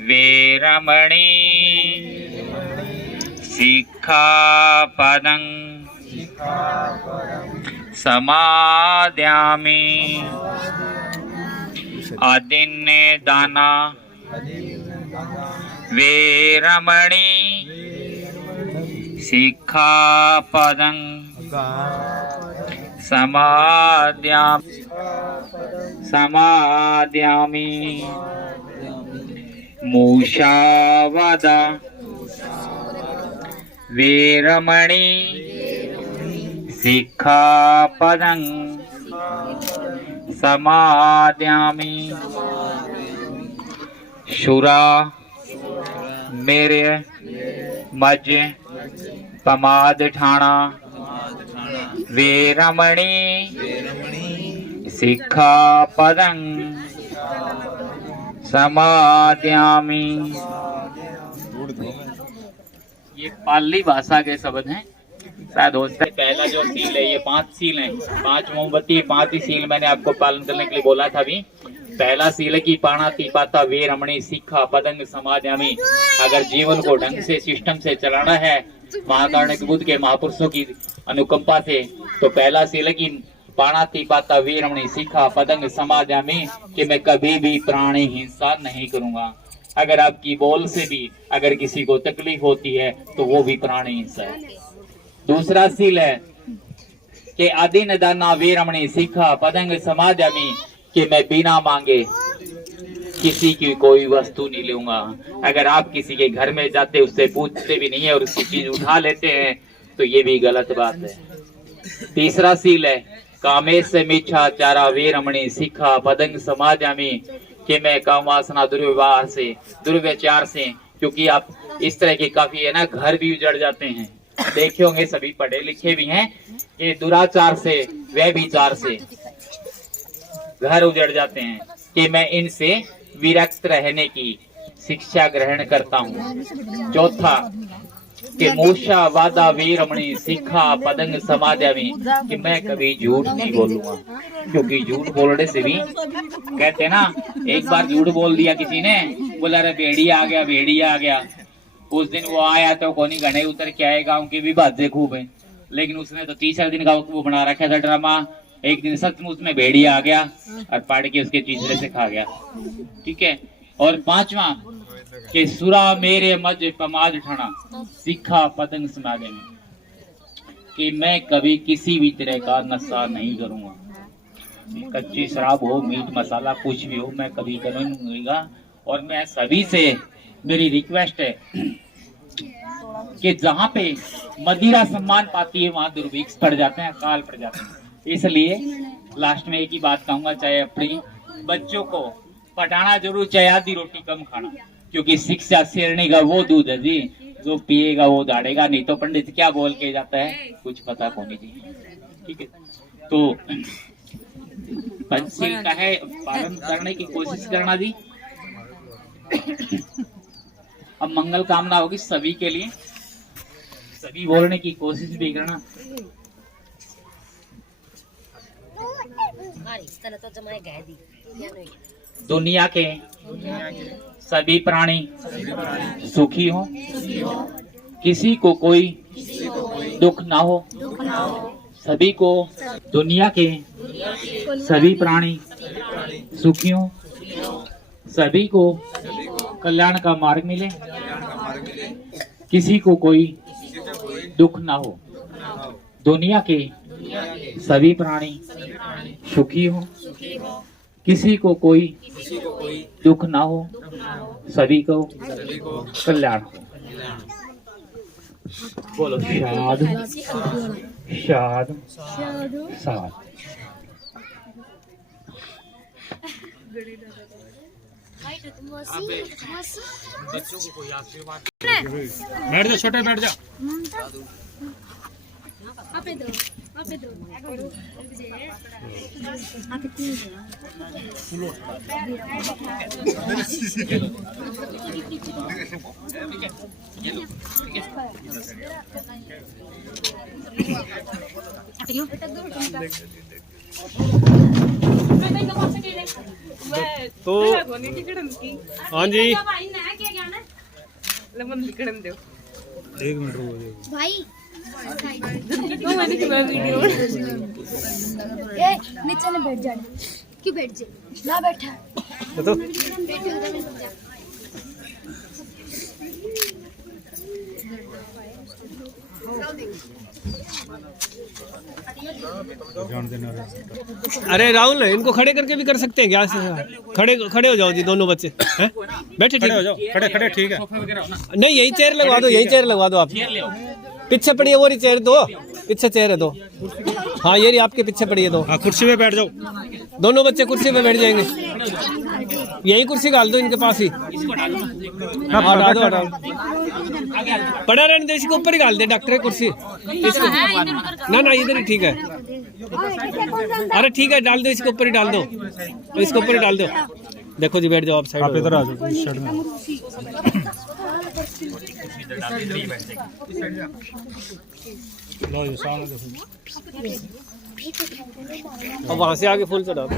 वेरमणि सिक्खापदं समादयामि। अदिन्नदाना वेरमणि सिक्खापदं समादयामि। मुषावादा वेरमणि सिक्खापदं समादयामि। शुरा मेरे मज पमाद ठाणा वेरमणि सिक्खापदं समादयामि। ये पाली भाषा के शब्द हैं शायद हो सकता है। पहला जो सील है, ये 5 सील हैं, 5 मोमबत्ती, 5 ही सील मैंने आपको पालन करने के लिए बोला था अभी। पहला सील है कि पाणा तीपाता वेरमणि सिक्खा पदंग समादयामि। अगर जीवन को ढंग से सिस्टम से चलाना है महाकारुणिक बुद्ध के महापुरुषों की अनुकंपा से, तो पहला सील है कि पाणा तीपाता वीरमणि सिक्खा पदंग समादयामि, कि मैं कभी भी प्राणी हिंसा नहीं करूंगा। अगर आपकी बोल से भी अगर किसी को तकलीफ होती है तो वो भी प्राणी हिंसा है। दूसरा सील है कि अदिन्नदाना वीरमणि सिक्खा पदंग समादयामि, कि मैं बिना मांगे किसी की कोई वस्तु नहीं लूंगा। अगर आप किसी के घर में जाते उससे पूछते भी नहीं है और उसकी चीज उठा लेते हैं तो ये भी गलत बात है। तीसरा सील है कामेश मिच्छाचारा वीरमणि सिक्खा पदंग समादयामि, कि मैं काम वासना दुर्व्यवहार से दुर्व्यचार से, क्योंकि आप इस तरह के काफी है ना घर भी उजड़ जाते हैं, देखे होंगे, सभी पढ़े लिखे भी हैं, कि दुराचार से व्यभिचार से घर उजड़ जाते हैं, कि मैं इनसे विरक्त रहने की शिक्षा ग्रहण करता हूँ। चौथा कि मूषा वादा वीरमणि सिक्खा पदंग समादयामि, कि मैं कभी झूठ नहीं बोलूंगा, क्योंकि झूठ बोलने से भी कहते हैं ना, एक बार झूठ बोल दिया किसी ने, बोला अरे भेड़िया आ गया, भेड़िया आ गया। उस दिन वो आया तो कोनी घने उतर के आए, गाँव के भी बातें खूब है, लेकिन उसने तो तीसरे दिन का वो बना रखा था ड्रामा। एक दिन सचमुच में भेड़िया आ गया और पाड़ के उसके तीसरे से खा गया। ठीक है। और पांचवा कि सुरा मेरे मज पमाद ठाणा सिक्खा पदंग समादयामि, कि मैं कभी किसी भी तरह का नशा नहीं करूंगा। कच्ची शराब हो, मीट मसाला कुछ भी हो, मैं कभी नहीं लूंगा। और मैं सभी से मेरी रिक्वेस्ट है कि जहाँ पे मदिरा सम्मान पाती है वहां दुर्भिक्ष पड़ जाते हैं, अकाल पड़ जाते हैं। इसलिए लास्ट में एक ही बात कहूंगा, चाहे अपनी बच्चों को पटाना जरूर, चाहे आधी रोटी कम खाना, क्योंकि शिक्षा शेरनी का वो दूध है जी, जो पिएगा वो दाड़ेगा। नहीं तो पंडित क्या बोल के जाता है कुछ पता को नहीं जी। ठीक है। तो पंचशील का है पालन करने की कोशिश करना जी। अब मंगल कामना होगी सभी के लिए, सभी बोलने की कोशिश भी करना। दुनिया के सभी प्राणी सुखी हो, किसी को कोई दुख ना हो। सभी को दुनिया के सभी प्राणी सुखी हो, सभी को कल्याण का मार्ग मिले, किसी को कोई दुख ना हो। दुनिया के सभी प्राणी सुखी हो, किसी को कोई दुख ना हो, सभी को कल्याण हो। बोलो शाद शाद साध। बच्चों को कोई आशीर्वाद बैठ जा, छोटे बैठ जा। तो हाँ जी एक मिनट रुको भाई नीचे ने बैठ जाने क्यों बैठ जाए ना बैठा तो बैठे उधर में जा अरे राहुल इनको खड़े करके भी कर सकते हैं क्या? खड़े खड़े हो जाओ जी दोनों बच्चे हैं? बैठे खड़े हो जाओ, खड़े खड़े ठीक है। नहीं यही चेयर लगवा दो, यही चेयर लगवा दो आप। पीछे पड़ी है वो रही चेयर, दो पीछे चेयर है दो। हाँ ये रही आपके पीछे पड़ी है दो। हाँ कुर्सी पे बैठ जाओ, दोनों बच्चे कुर्सी पे बैठ जाएंगे। यही कुर्सी डाल दो इनके पास ही। हाँ डाल दो, डाल पड़ा रहने दो, इसके ऊपर ही डाल दे डॉक्टर कुर्सी। ना ना इधर ही ठीक है। अरे ठीक है डाल दो, इसके ऊपर ही डाल दो, इसके ऊपर ही डाल दो। देखो जी बैठ जाओ आप साइड, आप इधर आ जाओ इस साइड में। लो ये सामने देखो, अब वहां से आगे फुल चढ़ा दो।